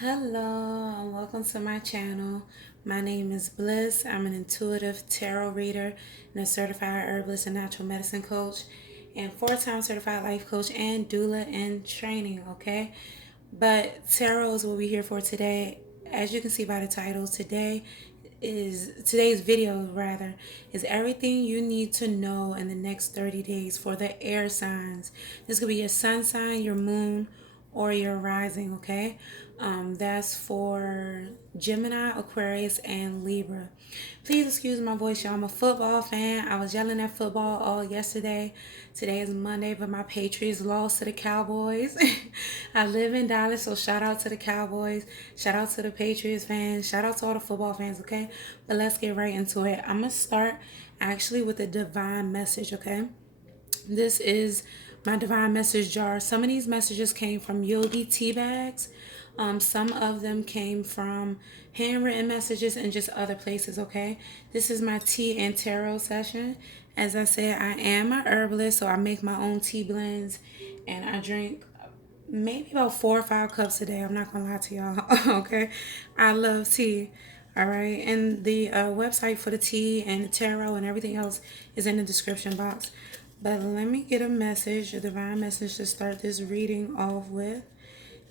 Hello and welcome to my channel. My name is Bliss. I'm an intuitive tarot reader and a certified herbalist and natural medicine coach and four-time certified life coach and doula in training, okay? But tarot is what we're here for today. As you can see by the title, today's video rather is everything you need to know in the next 30 days for the air signs. This could be your sun sign, your moon, or your rising, okay? That's for Gemini, Aquarius, and Libra. Please excuse my voice, y'all. I'm a football fan. I was yelling at football all yesterday. Today is Monday, but my Patriots lost to the Cowboys. I live in Dallas, so shout out to the Cowboys. Shout out to the Patriots fans. Shout out to all the football fans, okay? But let's get right into it. I'm going to start actually with a divine message, okay? This is my divine message jar. Some of these messages came from yogi tea bags. Some of them came from handwritten messages and just other places, okay? This is my tea and tarot session. As I said, I am an herbalist, so I make my own tea blends and I drink maybe about 4 or 5 cups a day. I'm not gonna lie to y'all, okay? I love tea. All right, and the website for the tea and the tarot and everything else is in the description box. But let me get a message, a divine message to start this reading off with.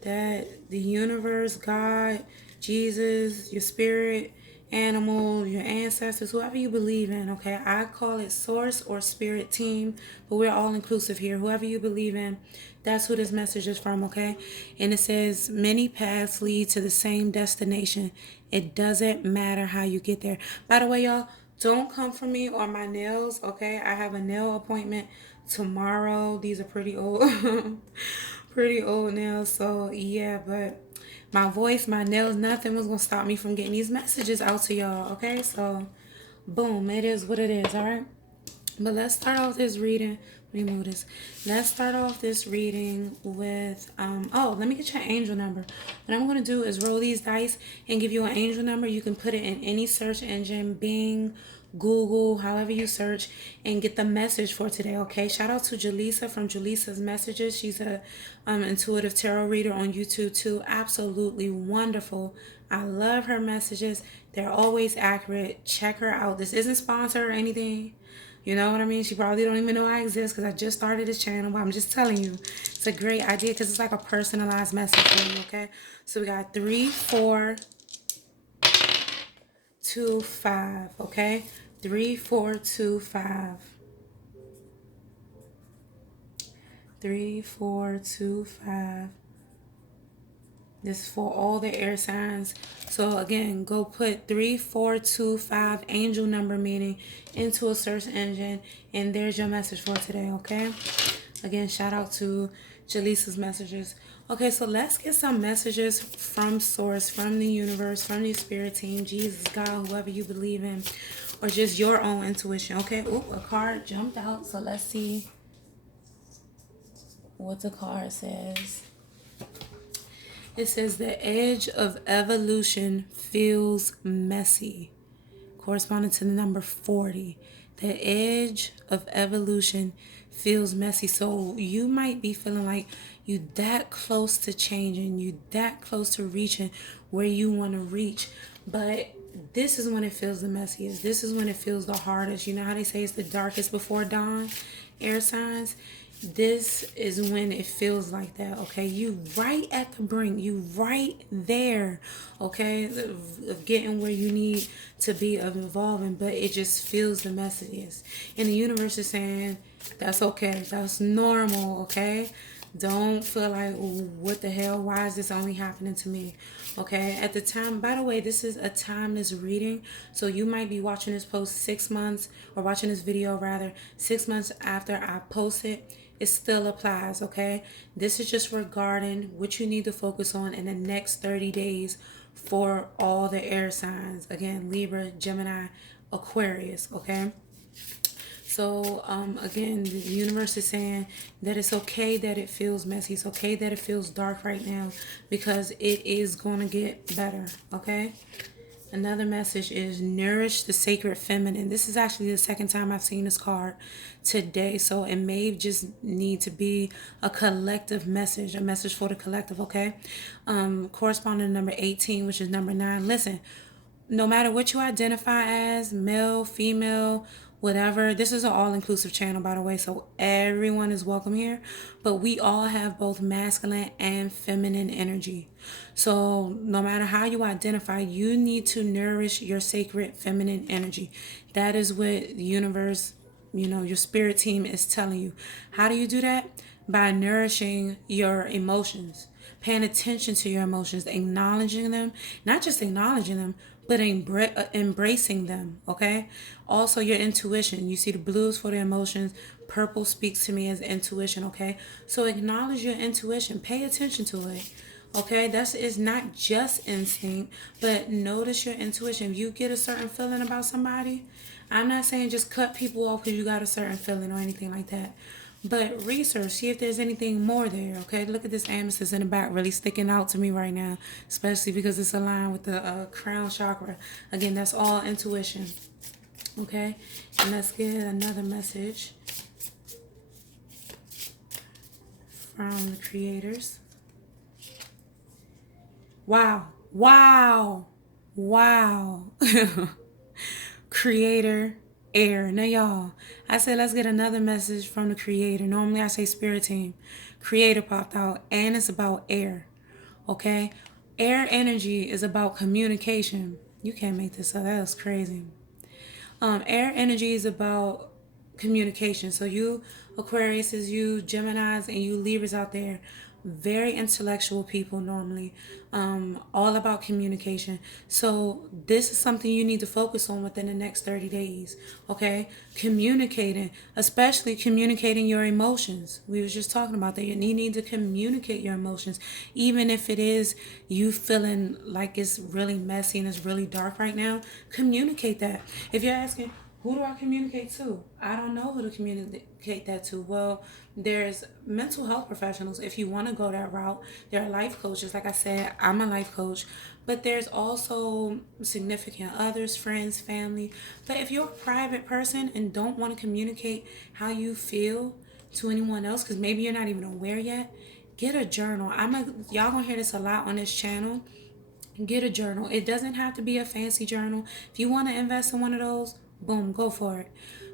That the universe, God, Jesus, your spirit, animal, your ancestors, whoever you believe in, okay? I call it source or spirit team, but we're all inclusive here. Whoever you believe in, that's who this message is from, okay? And it says, many paths lead to the same destination. It doesn't matter how you get there. By the way, y'all, don't come for me or my nails, okay? I have a nail appointment tomorrow. These are pretty old. Pretty old nails, so yeah, but my voice, my nails, nothing was gonna stop me from getting these messages out to y'all, okay? So boom, it is what it is, all right? But let's start off this reading. Let me move this. Let's start off this reading with let me get your angel number. What I'm gonna do is roll these dice and give you an angel number. You can put it in any search engine, Bing, Google, however you search, and get the message for today, okay? Shout out to Jaleesa from Jaleesa's Messages. She's a intuitive tarot reader on YouTube too. Absolutely wonderful. I love her messages. They're always accurate. Check her out. This isn't sponsored or anything. You know what I mean? She probably don't even know I exist because I just started this channel, but I'm just telling you, it's a great idea because it's like a personalized message for you, okay? So we got 3, 4, 2, 5, okay? 3, 4, 2, 5. 3, 4, 2, 5. This is for all the air signs. So again, go put 3425 angel number meaning into a search engine, and there's your message for today, okay? Again, shout out to Jaleesa's Messages. Okay, so let's get some messages from source, from the universe, from the spirit team, Jesus, God, whoever you believe in, or just your own intuition, okay? Ooh, a card jumped out, so let's see what the card says. It says the edge of evolution feels messy, corresponding to the number 40. The edge of evolution feels messy. So you might be feeling like you that close to changing, you that close to reaching where you want to reach. But this is when it feels the messiest. This is when it feels the hardest. You know how they say it's the darkest before dawn, air signs? This is when it feels like that, okay? You right at the brink, you right there, okay, of getting where you need to be, of evolving, but it just feels the messiest. And the universe is saying, that's okay, that's normal, okay? Don't feel like, what the hell, why is this only happening to me? Okay, at the time, by the way, this is a timeless reading, so you might be watching this post 6 months, or watching this video rather, 6 months after I post it. It still applies, okay? This is just regarding what you need to focus on in the next 30 days for all the air signs. Again, Libra, Gemini, Aquarius, okay? So, again, the universe is saying that it's okay that it feels messy. It's okay that it feels dark right now because it is going to get better, okay? Another message is nourish the sacred feminine. This is actually the second time I've seen this card today. So it may just need to be a collective message, a message for the collective, okay? Corresponding to number 18, which is number 9. Listen, no matter what you identify as, male, female, whatever, this is an all-inclusive channel, by the way, so everyone is welcome here. But we all have both masculine and feminine energy. So no matter how you identify, you need to nourish your sacred feminine energy. That is what the universe, your spirit team is telling you. How do you do that? By nourishing your emotions, paying attention to your emotions, acknowledging them, not just acknowledging them, but embracing them, okay? Also, your intuition. You see the blues for the emotions. Purple speaks to me as intuition, okay? So acknowledge your intuition. Pay attention to it, okay? It's not just instinct, but notice your intuition. If you get a certain feeling about somebody, I'm not saying just cut people off because you got a certain feeling or anything like that. But research, see if there's anything more there, okay? Look at this amethyst in the back really sticking out to me right now, especially because it's aligned with the crown chakra. Again, that's all intuition, okay? And let's get another message from the creators. Wow, wow, wow. Creator, air. Now, y'all, I said let's get another message from the creator. Normally I say spirit team. Creator popped out, and it's about air, okay? Air energy is about communication. You can't make this up. That was crazy. Air energy is about communication. So you Aquariuses, you Geminis, and you Libras out there, very intellectual people normally, all about communication. So this is something you need to focus on within the next 30 days, okay? Communicating, especially communicating your emotions. We was just talking about that. You need to communicate your emotions, even if it is you feeling like it's really messy and it's really dark right now. Communicate that. If you're asking, who do I communicate to? I don't know who to communicate that to. Well, there's mental health professionals if you want to go that route. There are life coaches. Like I said, I'm a life coach. But there's also significant others, friends, family. But if you're a private person and don't want to communicate how you feel to anyone else, because maybe you're not even aware yet, get a journal. Y'all gonna hear this a lot on this channel. Get a journal. It doesn't have to be a fancy journal. If you want to invest in one of those, boom, go for it.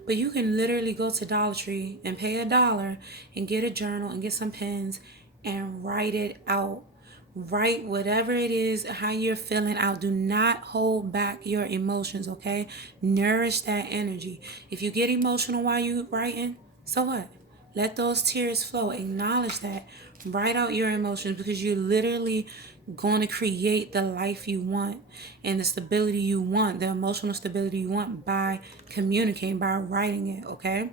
But you can literally go to Dollar Tree and pay $1 and get a journal and get some pens and write it out. Write whatever it is, how you're feeling out. Do not hold back your emotions, okay? Nourish that energy. If you get emotional while you writing, so what? Let those tears flow. Acknowledge that. Write out your emotions, because you're literally going to create the life you want and the stability you want, the emotional stability you want by communicating, by writing it, okay?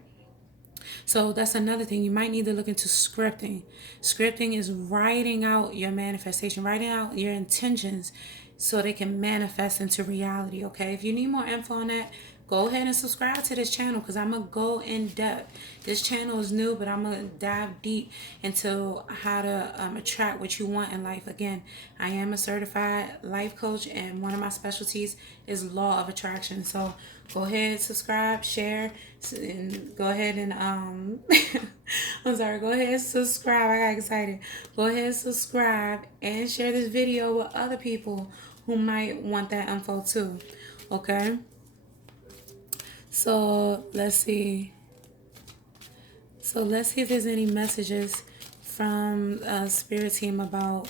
So that's another thing. You might need to look into scripting. Scripting is writing out your manifestation, writing out your intentions so they can manifest into reality, okay? If you need more info on that, go ahead and subscribe to this channel, because I'm going to go in depth. This channel is new, but I'm going to dive deep into how to attract what you want in life. Again, I am a certified life coach, and one of my specialties is law of attraction. So go ahead, subscribe, share, and go ahead and I'm sorry, go ahead and subscribe. I got excited. Go ahead and subscribe and share this video with other people who might want that info too, okay? So let's see. Let's see if there's any messages from Spirit Team about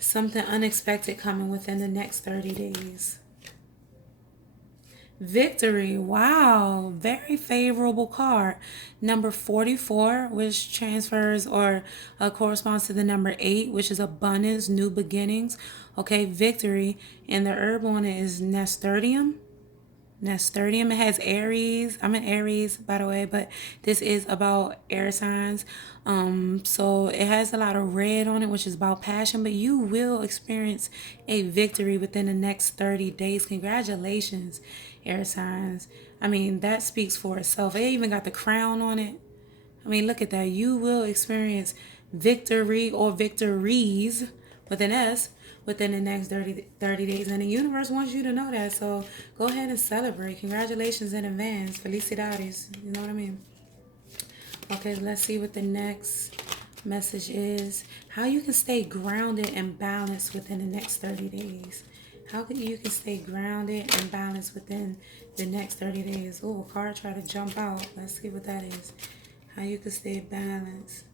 something unexpected coming within the next 30 days. Victory. Wow. Very favorable card. Number 44, which transfers or corresponds to the number 8, which is abundance, new beginnings. Okay, victory. And the herb on it is nasturtium. Nasturtium. It has Aries. I'm an Aries, by the way, but this is about air signs. So it has a lot of red on it, which is about passion, but you will experience a victory within the next 30 days. Congratulations, air signs. I mean, that speaks for itself. It even got the crown on it. I mean, look at that. You will experience victory or victories with an S within the next 30 days. And the universe wants you to know that. So go ahead and celebrate. Congratulations in advance. Felicidades. You know what I mean? Okay, let's see what the next message is. How you can stay grounded and balanced within the next 30 days. How you can stay grounded and balanced within the next 30 days. Oh, a card tried to jump out. Let's see what that is. How you can stay balanced.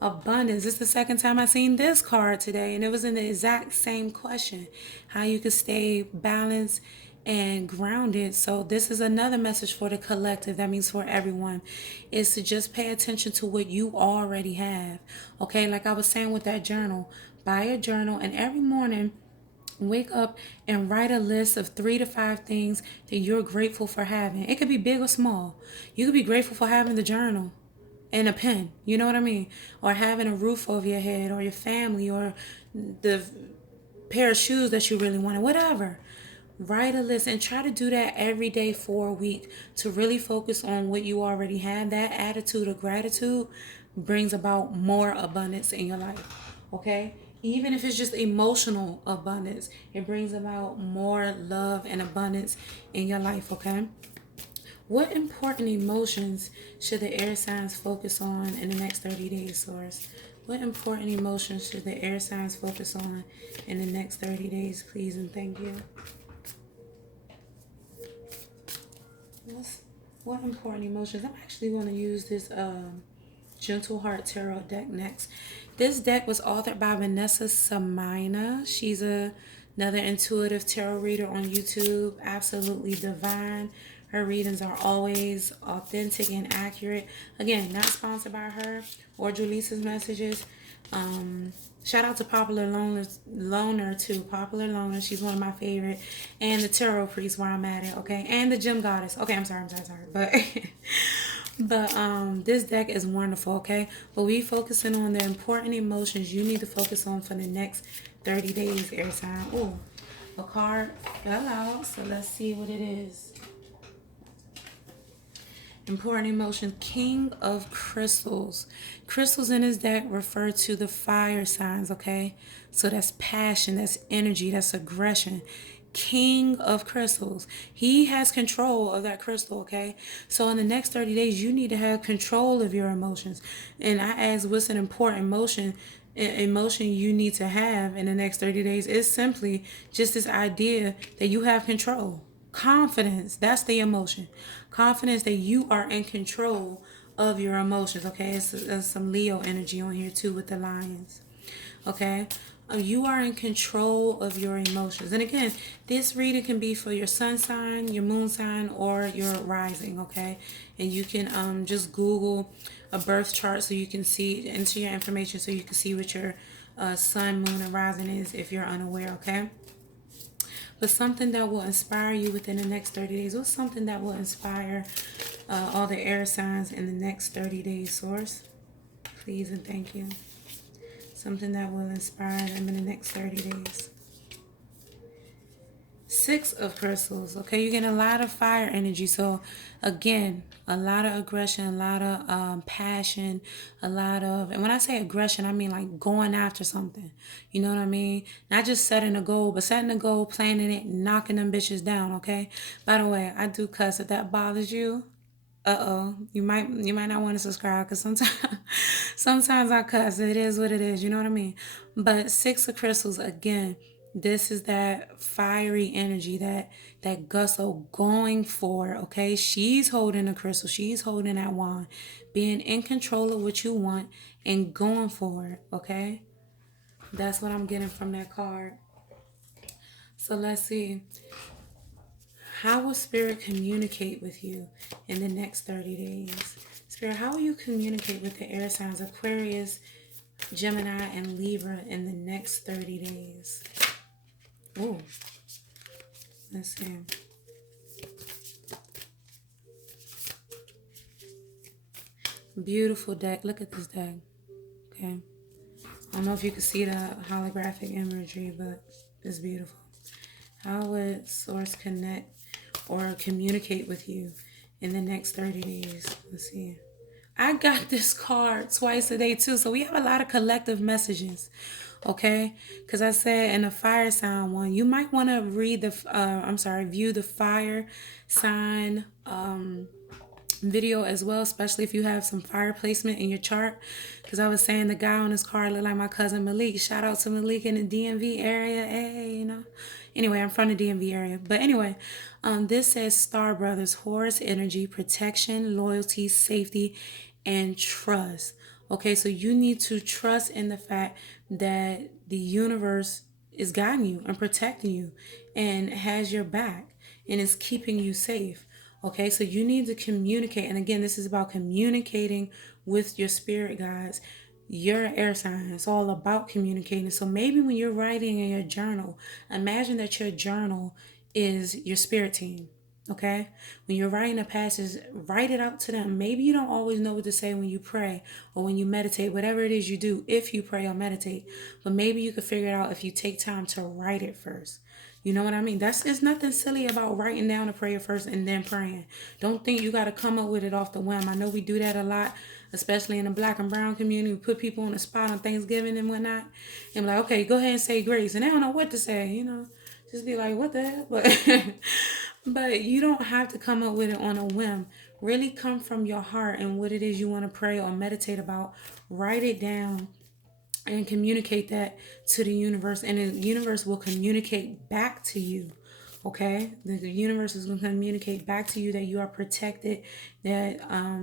Abundance. This is the second time I seen this card today, and it was in the exact same question. How you can stay balanced and grounded. So this is another message for the collective. That means for everyone, is to just pay attention to what you already have. Okay, like I was saying with that journal, buy a journal, and every morning wake up and write a list of 3 to 5 things that you're grateful for having. It could be big or small. You could be grateful for having the journal and a pen, you know what I mean? Or having a roof over your head, or your family, or the pair of shoes that you really wanted, whatever. Write a list and try to do that every day for a week to really focus on what you already have. That attitude of gratitude brings about more abundance in your life, okay? Even if it's just emotional abundance, it brings about more love and abundance in your life, okay? What important emotions should the air signs focus on in the next 30 days, Source? What important emotions should the air signs focus on in the next 30 days, please and thank you? What important emotions? I'm actually going to use this Gentle Heart Tarot deck next. This deck was authored by Vanessa Samina. She's another intuitive tarot reader on YouTube. Absolutely divine. Her readings are always authentic and accurate. Again, not sponsored by her or Julisa's messages. Shout out to Popular Loner too. Popular Loner, she's one of my favorite. And the Tarot Priest where I'm at it, okay? And the Gem Goddess. Okay, I'm sorry. But this deck is wonderful, okay? But we focusing on the important emotions you need to focus on for the next 30 days, air sign. Oh, a card fell out, so let's see what it is. Important emotion, King of Crystals. Crystals in his deck refer to the fire signs, okay? So that's passion, that's energy, that's aggression. King of Crystals. He has control of that crystal, okay? So in the next 30 days, you need to have control of your emotions. And I asked, what's an important emotion you need to have in the next 30 days? Is simply just this idea that you have control. Confidence, that's the emotion. Confidence that you are in control of your emotions, okay? It's some Leo energy on here too with the lions, okay? You are in control of your emotions. And again, this reading can be for your sun sign, your moon sign, or your rising, okay? And you can just Google a birth chart so you can see, enter your information so you can see what your sun, moon, and rising is if you're unaware, okay? But something that will inspire you within the next 30 days. What's something that will inspire all the air signs in the next 30 days, Source? Please and thank you. Something that will inspire them in the next 30 days. 6 of Crystals. Okay, you're getting a lot of fire energy. So again, a lot of aggression, a lot of passion, a lot of, and when I say aggression, I mean like going after something. You know what I mean? Not just setting a goal, but setting a goal, planning it, knocking them bitches down. Okay. By the way, I do cuss. If that bothers you, you might not want to subscribe because sometimes I cuss. It is what it is. You know what I mean? But 6 of Crystals again. This is that fiery energy, that gusto going for it, okay? She's holding a crystal. She's holding that wand. Being in control of what you want and going for it, okay? That's what I'm getting from that card. So let's see. How will Spirit communicate with you in the next 30 days? Spirit, how will you communicate with the air signs Aquarius, Gemini, and Libra in the next 30 days? Oh, let's see. Beautiful deck. Look at this deck. Okay. I don't know if you can see the holographic imagery, but it's beautiful. How would Source connect or communicate with you in the next 30 days? Let's see. I got this card twice a day too. So we have a lot of collective messages. Okay? Because I said in the fire sign one, you might want to view the fire sign video as well, especially if you have some fire placement in your chart. Because I was saying the guy on his card looked like my cousin Malik. Shout out to Malik in the DMV area. Hey, you know. Anyway, I'm from the DMV area. But anyway, this says Star Brothers, Horus energy, protection, loyalty, safety, and trust. Okay, so you need to trust in the fact that the universe is guiding you and protecting you and has your back and is keeping you safe. Okay, so you need to communicate. And again, this is about communicating with your spirit guides. You're an air sign. It's all about communicating. So maybe when you're writing in your journal, imagine that your journal is your spirit team. Okay? When you're writing a passage, write it out to them. Maybe you don't always know what to say when you pray or when you meditate, whatever it is you do, if you pray or meditate. But maybe you could figure it out if you take time to write it first. You know what I mean? There's nothing silly about writing down a prayer first and then praying. Don't think you got to come up with it off the whim. I know we do that a lot, especially in the black and brown community. We put people on the spot on Thanksgiving and whatnot. And like, okay, go ahead and say grace. And they don't know what to say, you know. Just be like, what the hell? But you don't have to come up with it on a whim. Really come from your heart and what it is you want to pray or meditate about. Write it down and communicate that to the universe, and the universe will communicate back to you. Okay, the universe is going to communicate back to you that you are protected, that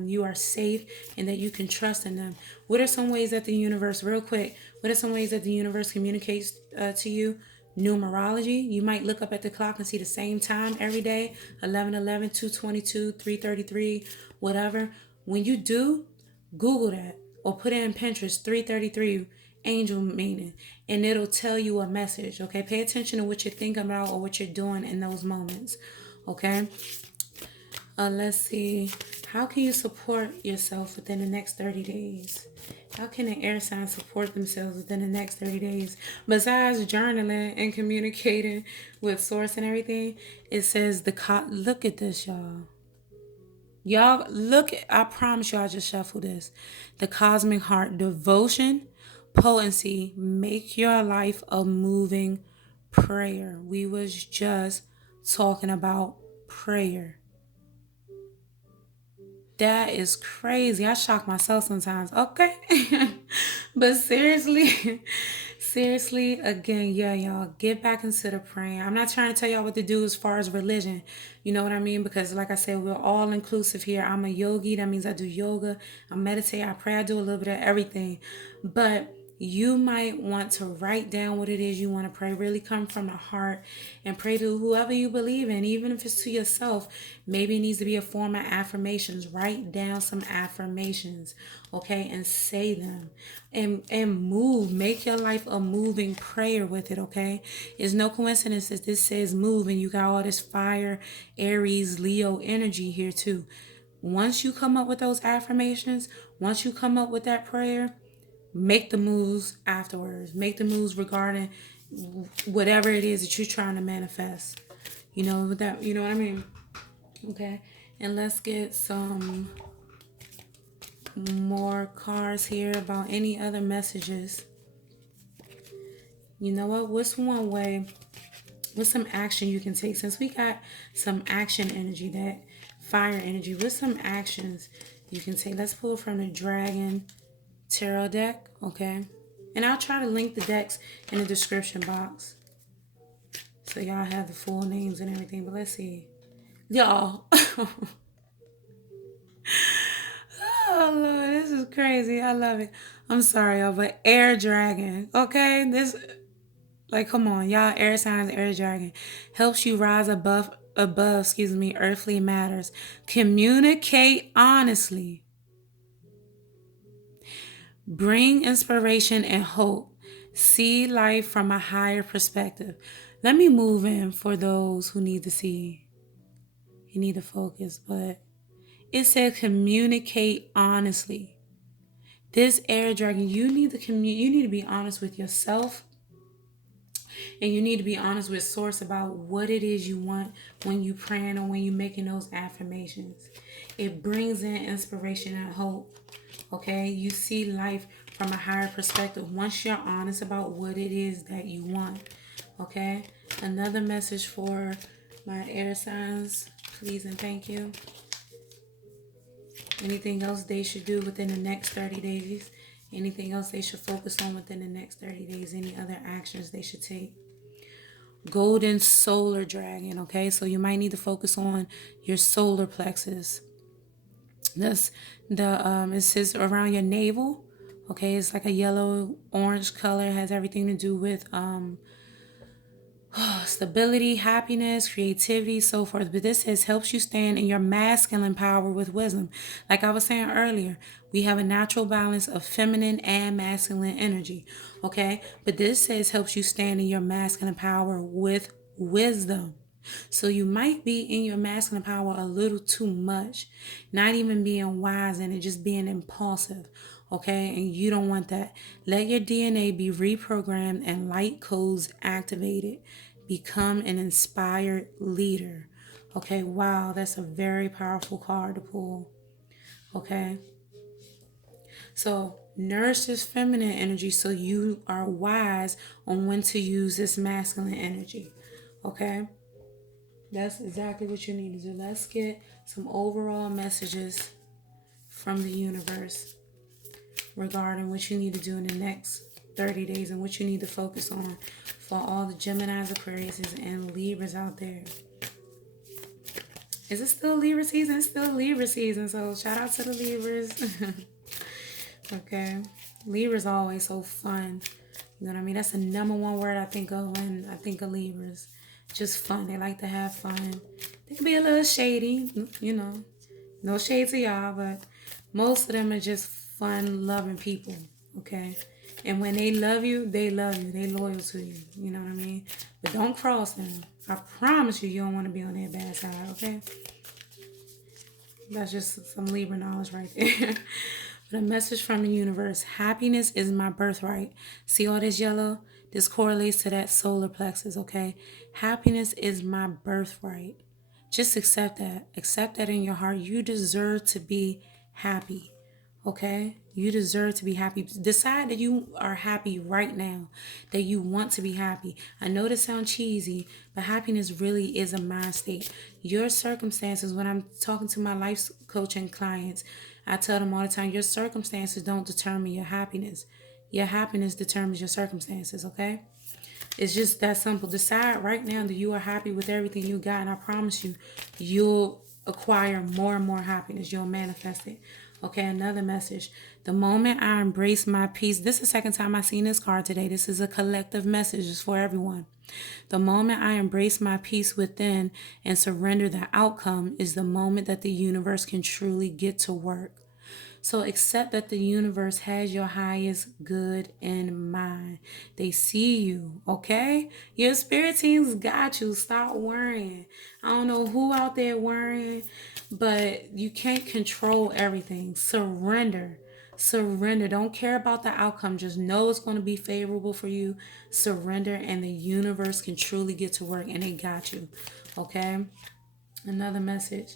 you are safe, and that you can trust in them. What are some ways that the universe, real quick, what are some ways that the universe communicates to you? Numerology. You might look up at the clock and see the same time every day: 11:11, 2:22, 3:33, whatever. When you do, Google that or put it in Pinterest, 333 angel meaning, and it'll tell you a message. Okay, pay attention to what you're thinking about or what you're doing in those moments. Okay, let's see. How can you support yourself within the next 30 days? How can an air sign support themselves within the next 30 days? Besides journaling and communicating with source and everything, it says look at this, y'all. Y'all, look, I promise you I just shuffled this. The Cosmic Heart, devotion, potency, make your life a moving prayer. We was just talking about prayer. That is crazy. I shock myself sometimes. Okay. But seriously, seriously, again, yeah, y'all, get back into the praying. I'm not trying to tell y'all what to do as far as religion. You know what I mean? Because like I said, we're all inclusive here. I'm a yogi. That means I do yoga. I meditate. I pray. I do a little bit of everything. But you might want to write down what it is you want to pray. Really come from the heart and pray to whoever you believe in, even if it's to yourself. Maybe it needs to be a form of affirmations. Write down some affirmations, okay, and say them and move. Make your life a moving prayer with it, okay? It's no coincidence that this says move and you got all this fire, Aries, Leo energy here too. Once you come up with those affirmations, once you come up with that prayer, make the moves afterwards. Make the moves regarding whatever it is that you're trying to manifest. You know that, you know what I mean? Okay. And let's get some more cards here about any other messages. You know what? What's some action you can take? Since we got some action energy, that fire energy, what's some actions you can take? Let's pull from the Dragon Tarot deck, okay? And I'll try to link the decks in the description box so y'all have the full names and everything. But let's see. Y'all. Oh, Lord, this is crazy. I love it. I'm sorry, y'all, but air dragon, okay? This, like, come on, y'all, air signs, air dragon. Helps you rise above, earthly matters. Communicate honestly. Bring inspiration and hope. See life from a higher perspective. Let me move in for those who need to see. You need to focus, but it says communicate honestly. This air dragon, you need to be honest with yourself And you need to be honest with source about what it is you want when you praying or when you making those affirmations. It brings in inspiration and hope. Okay, you see life from a higher perspective once you're honest about what it is that you want. Okay, another message for my air signs, please and thank you. Anything else they should do within the next 30 days? Anything else they should focus on within the next 30 days? Any other actions they should take? Golden solar dragon, okay? So you might need to focus on your solar plexus. That's it sits around your navel. Okay, it's like a yellow orange color. It has everything to do with stability, happiness, creativity, so forth. But this helps you stand in your masculine power with wisdom. Like I was saying earlier, we have a natural balance of feminine and masculine energy. Okay, but this helps you stand in your masculine power with wisdom. So you might be in your masculine power a little too much, not even being wise and it, just being impulsive. Okay, and you don't want that. Let your DNA be reprogrammed and light codes activated. Become an inspired leader. Okay, wow, that's a very powerful card to pull. Okay, so nourish this feminine energy so you are wise on when to use this masculine energy. Okay, that's exactly what you need to do. Let's get some overall messages from the universe regarding what you need to do in the next 30 days and what you need to focus on for all the Geminis, Aquariuses, and Libras out there. Is it still Libra season? It's still Libra season, so shout out to the Libras. Okay. Libra's always so fun. You know what I mean? That's the number one word I think of when I think of Libras. Just fun. They like to have fun. They can be a little shady, you know. No shade to y'all, but most of them are just fun, loving people. Okay? And when they love you, they love you. They loyal to you. You know what I mean? But don't cross them. I promise you, you don't want to be on their bad side, okay? That's just some Libra knowledge right there. But a message from the universe. Happiness is my birthright. See all this yellow? This correlates to that solar plexus, okay? Happiness is my birthright. Just accept that. Accept that in your heart. You deserve to be happy. Okay? You deserve to be happy. Decide that you are happy right now, that you want to be happy. I know this sounds cheesy, but happiness really is a mind state. Your circumstances, when I'm talking to my life coaching clients, I tell them all the time, your circumstances don't determine your happiness. Your happiness determines your circumstances, okay? It's just that simple. Decide right now that you are happy with everything you got, and I promise you, you'll acquire more and more happiness. You'll manifest it. Okay, another message. The moment I embrace my peace, this is the second time I've seen this card today. This is a collective message. It's for everyone. The moment I embrace my peace within and surrender the outcome is the moment that the universe can truly get to work. So accept that the universe has your highest good in mind. They see you, okay? Your spirit teams got you. Stop worrying. I don't know who out there worrying, but you can't control everything. Surrender. Surrender. Don't care about the outcome. Just know it's going to be favorable for you. Surrender, and the universe can truly get to work, and it got you, okay? Another message.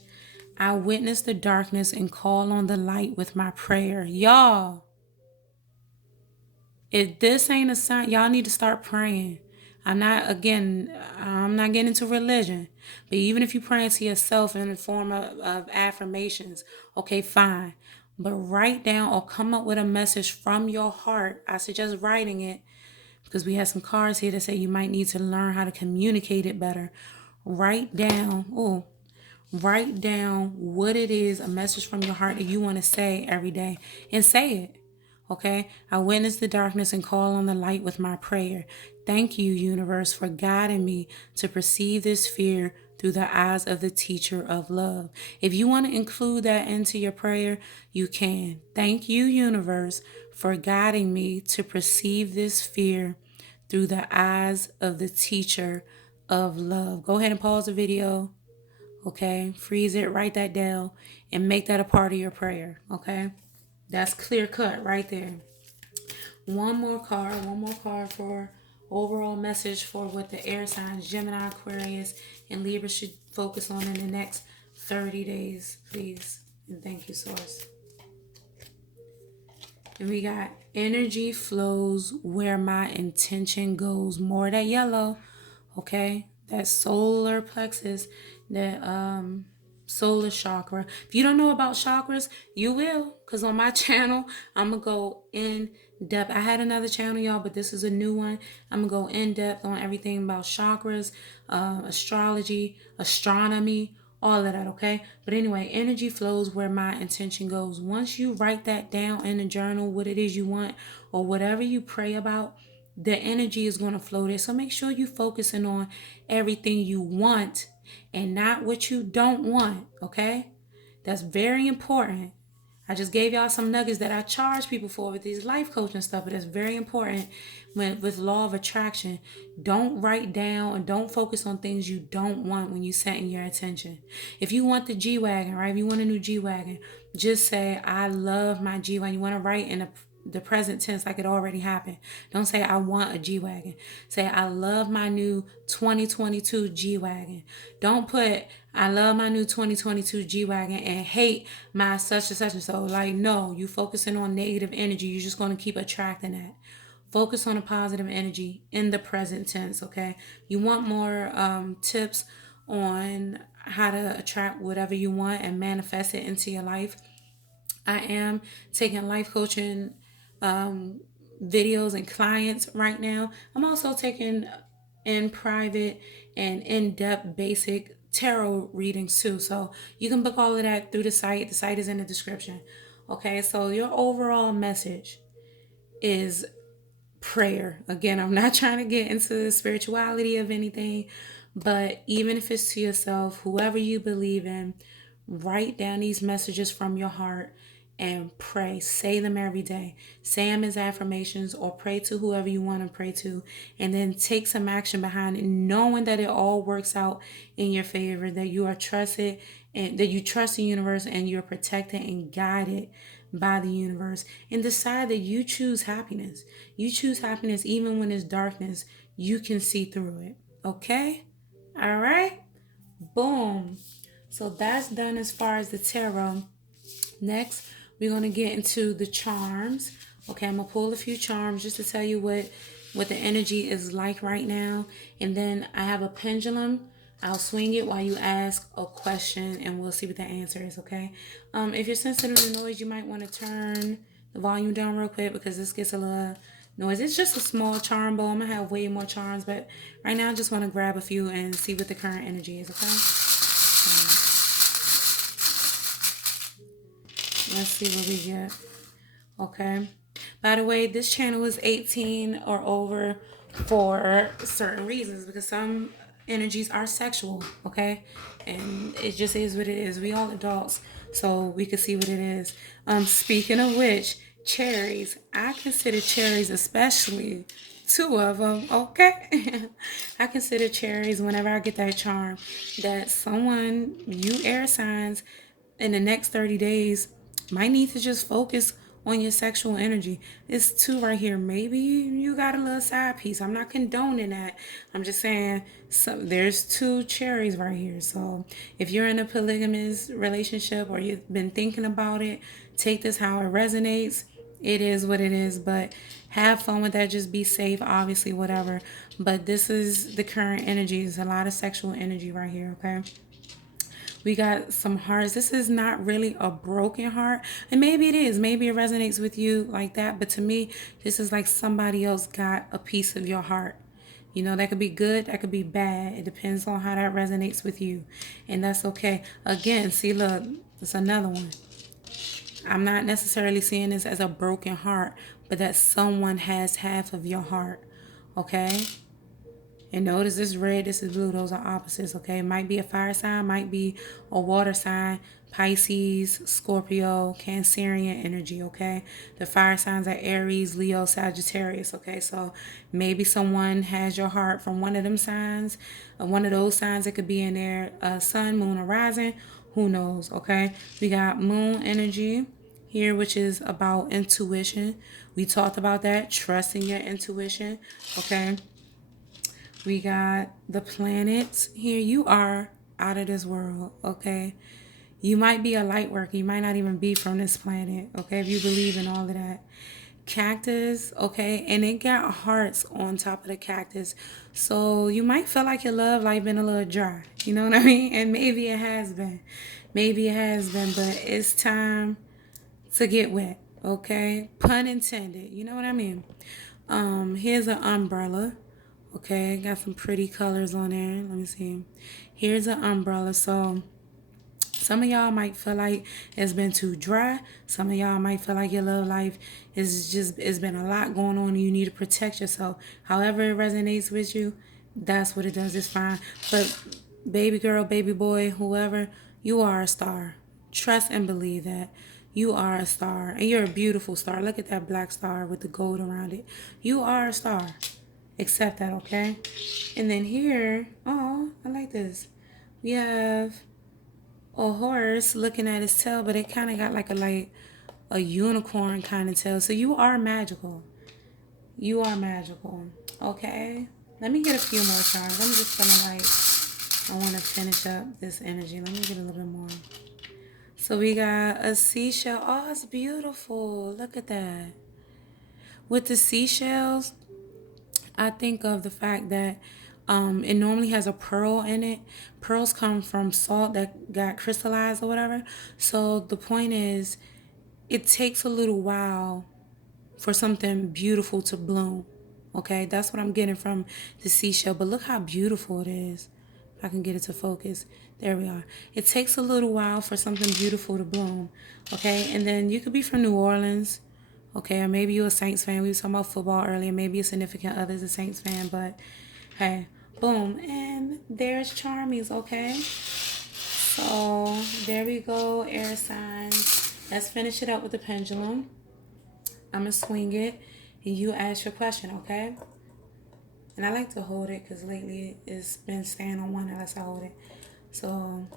I witness the darkness and call on the light with my prayer. Y'all, if this ain't a sign, y'all need to start praying. I'm not getting into religion, but even if you praying to yourself in the form of affirmations, okay, fine. But write down or come up with a message from your heart. I suggest writing it because we have some cards here that say you might need to learn how to communicate it better. Write down what it is, a message from your heart that you want to say every day, and say it. Okay? I witness the darkness and call on the light with my prayer. Thank you, universe, for guiding me to perceive this fear through the eyes of the teacher of love. If you want to include that into your prayer, you can. Thank you, universe, for guiding me to perceive this fear through the eyes of the teacher of love. Go ahead and pause the video. Okay, freeze it, write that down, and make that a part of your prayer. Okay, that's clear cut right there. One more card for overall message for what the air signs, Gemini, Aquarius, and Libra should focus on in the next 30 days, please. And thank you, Source. And we got energy flows where my intention goes. More of that yellow, okay? That solar plexus, that solar chakra. If you don't know about chakras, you will, because on my channel I'm gonna go in depth. I had another channel, y'all, but this is a new one. I'm gonna go in depth on everything about chakras, astrology, astronomy, all of that, okay? But anyway, energy flows where my intention goes. Once you write that down in a journal, what it is you want or whatever you pray about, the energy is going to flow there. So make sure you focusing on everything you want and not what you don't want, okay? That's very important. I just gave y'all some nuggets that I charge people for with these life coaching stuff, but it's very important with law of attraction. Don't write down and don't focus on things you don't want when you setting your attention. If you want the G-Wagon, right? If you want a new G-Wagon, just say, I love my G-Wagon. You want to write in the present tense like it already happened. Don't say I want a G-Wagon. Say I love my new 2022 G-Wagon. Don't put I love my new 2022 G-Wagon and hate my such and such and so. Like, no, you focusing on negative energy. You're just going to keep attracting that. Focus on a positive energy in the present tense, okay? You want more tips on how to attract whatever you want and manifest it into your life. I am taking life coaching videos and clients right now. I'm also taking in private and in-depth basic tarot readings too. So you can book all of that through the site. The site is in the description. Okay, so your overall message is prayer. Again, I'm not trying to get into the spirituality of anything, but even if it's to yourself, whoever you believe in, write down these messages from your heart and pray. Say them every day. Say them as affirmations or pray to whoever you want to pray to, and then take some action behind it, knowing that it all works out in your favor, that you are trusted and that you trust the universe and you're protected and guided by the universe, and decide that you choose happiness. You choose happiness even when it's darkness. You can see through it. Okay? All right? Boom. So that's done as far as the tarot. Next, we're going to get into the charms. Okay, I'm going to pull a few charms just to tell you what the energy is like right now. And then I have a pendulum. I'll swing it while you ask a question and we'll see what the answer is, okay? If you're sensitive to noise, you might want to turn the volume down real quick because this gets a little noise. It's just a small charm bowl. I'm going to have way more charms, but right now I just want to grab a few and see what the current energy is, okay? Let's see what we get. Okay. By the way, this channel is 18 or over for certain reasons because some energies are sexual, okay? And it just is what it is. We all adults, so we can see what it is. Speaking of which, cherries. I consider cherries, especially two of them, okay? I consider cherries whenever I get that charm that someone, you air signs, in the next 30 days might need to just focus on your sexual energy. It's two right here. Maybe you got a little side piece. I'm not condoning that. I'm just saying there's two cherries right here. So if you're in a polygamous relationship or you've been thinking about it, take this how it resonates. It is what it is, but have fun with that. Just be safe, obviously, whatever. But this is the current energy. There's a lot of sexual energy right here, okay? We got some hearts. This is not really a broken heart. And maybe it is. Maybe it resonates with you like that. But to me, this is like somebody else got a piece of your heart. You know, that could be good. That could be bad. It depends on how that resonates with you. And that's okay. Again, see, look, it's another one. I'm not necessarily seeing this as a broken heart, but that someone has half of your heart. Okay? And notice this red, this is blue. Those are opposites, okay? It might be a fire sign, might be a water sign, Pisces, Scorpio, Cancerian energy, okay? The fire signs are Aries, Leo, Sagittarius, okay? So maybe someone has your heart from one of them signs. One of those signs, it could be in their sun, moon, or rising. Who knows, okay? We got moon energy here, which is about intuition. We talked about that, trusting your intuition, okay? We got the planets here. You are out of this world, okay? You might be a light worker. You might not even be from this planet, okay? If you believe in all of that. Cactus, okay? And it got hearts on top of the cactus. So you might feel like your love life been a little dry. You know what I mean? And maybe it has been. Maybe it has been, but it's time to get wet, okay? Pun intended. You know what I mean? Here's an umbrella. Okay, got some pretty colors on there. Let me see. Here's an umbrella. So some of y'all might feel like it's been too dry. Some of y'all might feel like your love life is just, it's been a lot going on and you need to protect yourself. However it resonates with you, that's what it does. It's fine. But baby girl, baby boy, whoever, you are a star. Trust and believe that. You are a star. And you're a beautiful star. Look at that black star with the gold around it. You are a star. Accept that, okay? And then here, oh, I like this. We have a horse looking at his tail, but it kind of got like a unicorn kind of tail. So you are magical. You are magical. Okay. Let me get a few more charms. I'm just gonna I want to finish up this energy. Let me get a little bit more. So we got a seashell. Oh, it's beautiful. Look at that. With the seashells, I think of the fact that it normally has a pearl in it. Pearls come from salt that got crystallized or whatever. So the point is, it takes a little while for something beautiful to bloom. Okay, that's what I'm getting from the seashell. But look how beautiful it is. If I can get it to focus. There we are. It takes a little while for something beautiful to bloom. Okay, and then you could be from New Orleans. Okay, or maybe you're a Saints fan. We were talking about football earlier. Maybe a significant other is a Saints fan. But hey, boom. And there's Charmies, okay? So there we go, air signs. Let's finish it up with the pendulum. I'm going to swing it and you ask your question, okay? And I like to hold it because lately it's been staying on one unless I hold it. So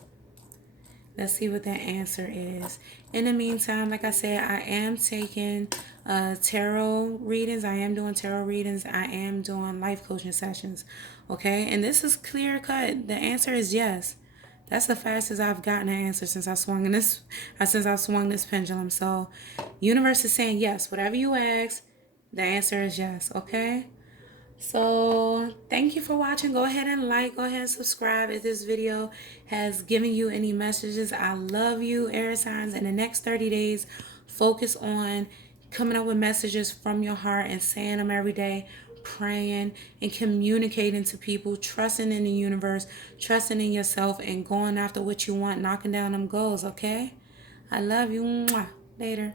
let's see what that answer is. In the meantime, like I said, I am taking tarot readings. I am doing tarot readings. I am doing life coaching sessions, okay? And this is clear cut. The answer is yes. That's the fastest I've gotten an answer since I swung this pendulum. So, universe is saying yes. Whatever you ask, the answer is yes. Okay. So, thank you for watching. Go ahead and go ahead and subscribe if this video has given you any messages. I love you, air signs. In the next 30 days, focus on coming up with messages from your heart and saying them every day, praying and communicating to people, trusting in the universe, trusting in yourself, and going after what you want, knocking down them goals, okay? I love you. Mwah. Later.